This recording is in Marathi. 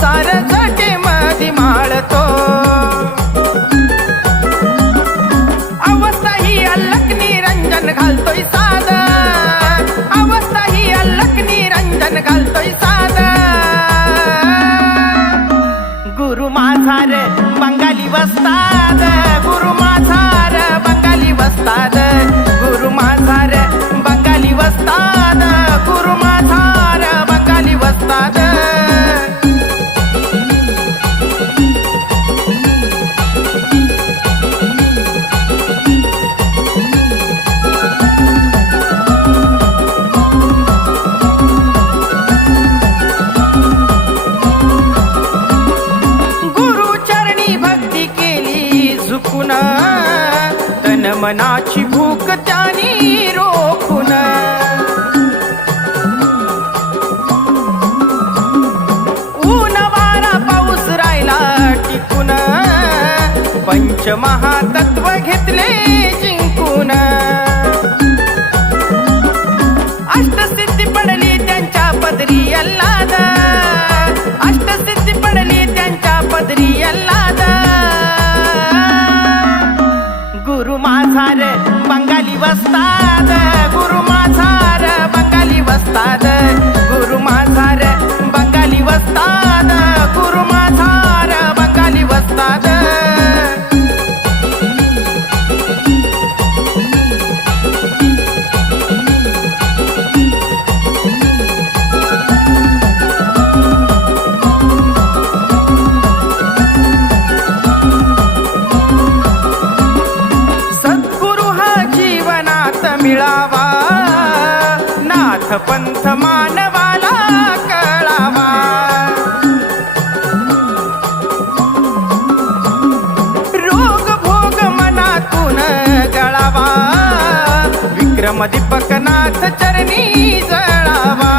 सार जटे मनाची भूक त्यानी रोखून. ऊन वारा पाऊस राहिला टिकून. पंचमहातत्व घेतले मिळावा. नाथ पंथ मानवाला कळावा. रोग भोग मनातून गळावा. विक्रम दीपकनाथ चरणी जळावा.